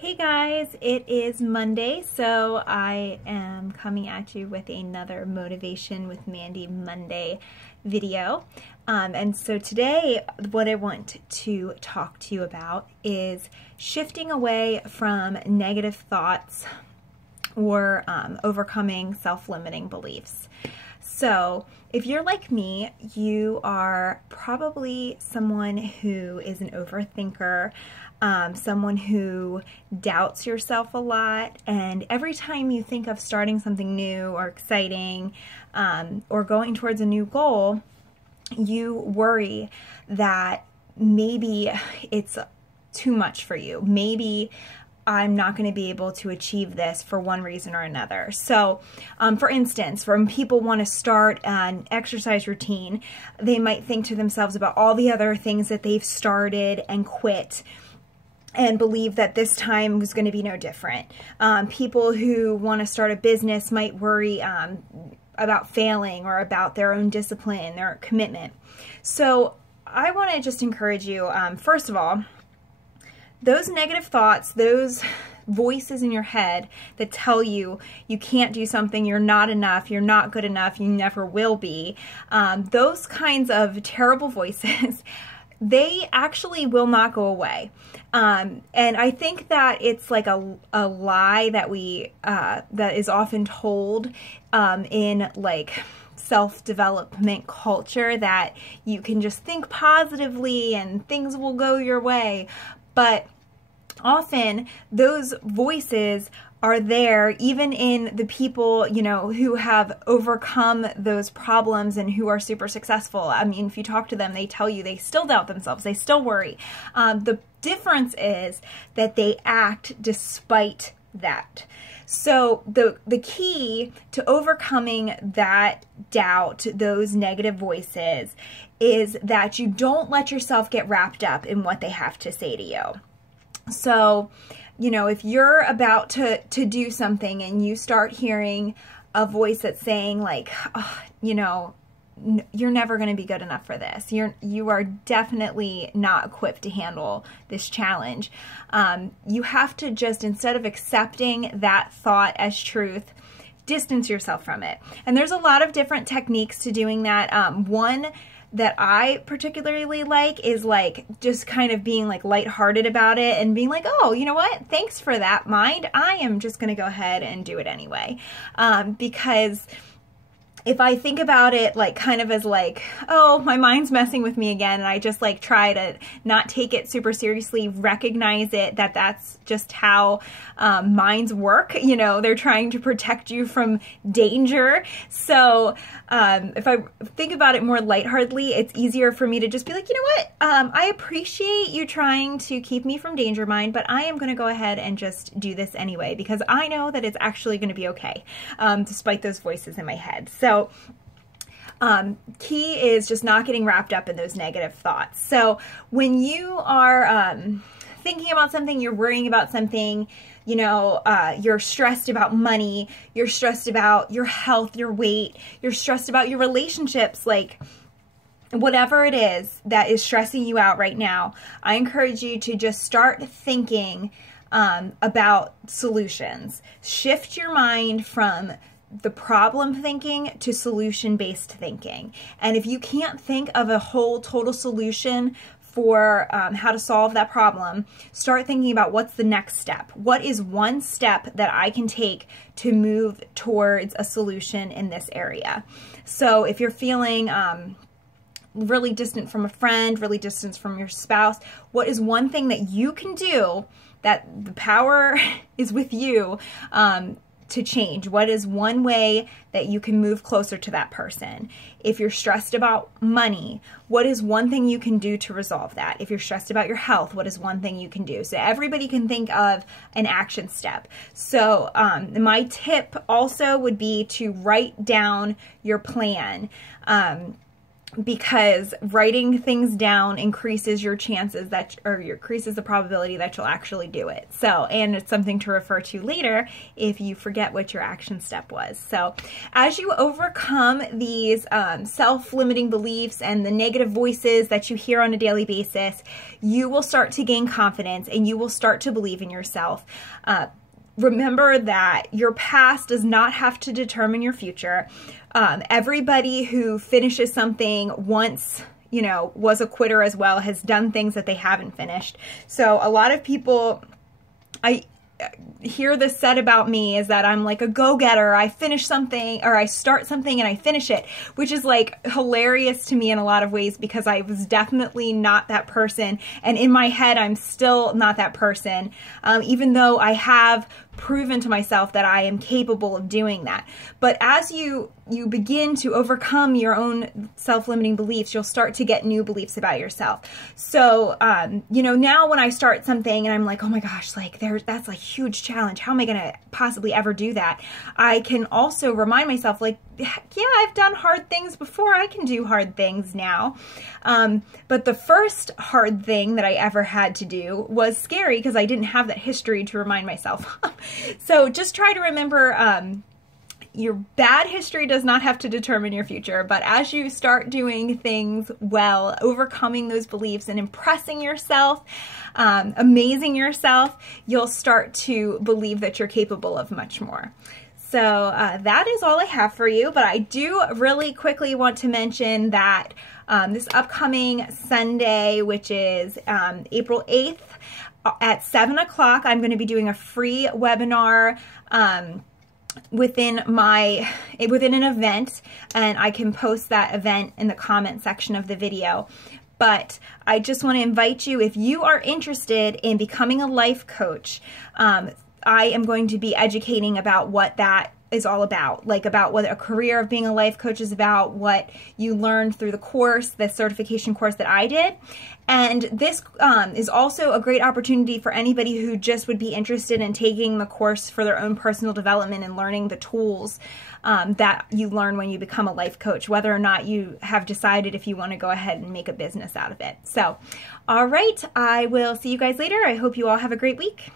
Hey guys, it is Monday, so I am coming at you with another Motivation with Mandy Monday video. And so today, what I want to talk to you about is shifting away from negative thoughts or overcoming self-limiting beliefs. So if you're like me, you are probably someone who is an overthinker, someone who doubts yourself a lot, and every time you think of starting something new or exciting or going towards a new goal, you worry that maybe it's too much for you. Maybe I'm not going to be able to achieve this for one reason or another. So, for instance, when people want to start an exercise routine, they might think to themselves about all the other things that they've started and quit and believe that this time was going to be no different. People who want to start a business might worry about failing or about their own discipline, their commitment. So I want to just encourage you, first of all, those negative thoughts, those voices in your head that tell you you can't do something, you're not enough, you're not good enough, you never will be, those kinds of terrible voices, they actually will not go away. And I think that it's like a lie that that is often told in like self-development culture, that you can just think positively and things will go your way. But often those voices are there even in the people, you know, who have overcome those problems and who are super successful. I mean, if you talk to them, they tell you they still doubt themselves, they still worry. The difference is that they act despite that. So the key to overcoming that doubt, those negative voices, is that you don't let yourself get wrapped up in what they have to say to you. So, you know, if you're about to do something and you start hearing a voice that's saying like, oh, you know, you're never going to be good enough for this. You are definitely not equipped to handle this challenge. You have to just, instead of accepting that thought as truth, distance yourself from it. And there's a lot of different techniques to doing that. One that I particularly like is like just kind of being like lighthearted about it and being like, oh, you know what? Thanks for that, mind. I am just going to go ahead and do it anyway. Because if I think about it like kind of as like, oh, my mind's messing with me again, and I just like try to not take it super seriously, recognize it, that that's just how minds work. You know, they're trying to protect you from danger. So if I think about it more lightheartedly, it's easier for me to just be like, you know what? I appreciate you trying to keep me from danger, mind, but I am going to go ahead and just do this anyway, because I know that it's actually going to be okay, despite those voices in my head. So key is just not getting wrapped up in those negative thoughts. So when you are thinking about something, you're worrying about something, you know, you're stressed about money, you're stressed about your health, your weight, you're stressed about your relationships, like whatever it is that is stressing you out right now, I encourage you to just start thinking about solutions. Shift your mind from the problem thinking to solution-based thinking. And if you can't think of a whole total solution for how to solve that problem, start thinking about what's the next step. What is one step that I can take to move towards a solution in this area? So if you're feeling really distant from a friend, really distant from your spouse, what is one thing that you can do, that the power is with you, to change? What is one way that you can move closer to that person? If you're stressed about money, what is one thing you can do to resolve that? If you're stressed about your health, what is one thing you can do? So everybody can think of an action step. So my tip also would be to write down your plan. because writing things down increases your chances increases the probability that you'll actually do it. So, and it's something to refer to later if you forget what your action step was. So as you overcome these self-limiting beliefs and the negative voices that you hear on a daily basis, you will start to gain confidence and you will start to believe in yourself. Remember that your past does not have to determine your future. Everybody who finishes something once, you know, was a quitter as well, has done things that they haven't finished. So a lot of people, I hear this said about me is that I'm like a go-getter. I finish something, or I start something and I finish it, which is like hilarious to me in a lot of ways, because I was definitely not that person. And in my head, I'm still not that person, even though I have proven to myself that I am capable of doing that. But as you begin to overcome your own self-limiting beliefs, you'll start to get new beliefs about yourself. So, you know, now when I start something and I'm like, oh my gosh, like that's a huge challenge. How am I going to possibly ever do that? I can also remind myself, like, yeah, I've done hard things before. I can do hard things now. But the first hard thing that I ever had to do was scary because I didn't have that history to remind myself. So just try to remember, your bad history does not have to determine your future, but as you start doing things well, overcoming those beliefs and impressing yourself, amazing yourself, you'll start to believe that you're capable of much more. So that is all I have for you, but I do really quickly want to mention that this upcoming Sunday, which is April 8th, at 7 o'clock, I'm going to be doing a free webinar within an event, and I can post that event in the comment section of the video. But I just want to invite you, if you are interested in becoming a life coach, I am going to be educating about what that is all about, like about what a career of being a life coach is about, what you learned through the course, the certification course that I did. And this is also a great opportunity for anybody who just would be interested in taking the course for their own personal development and learning the tools that you learn when you become a life coach, whether or not you have decided if you want to go ahead and make a business out of it. So, all right, I will see you guys later. I hope you all have a great week.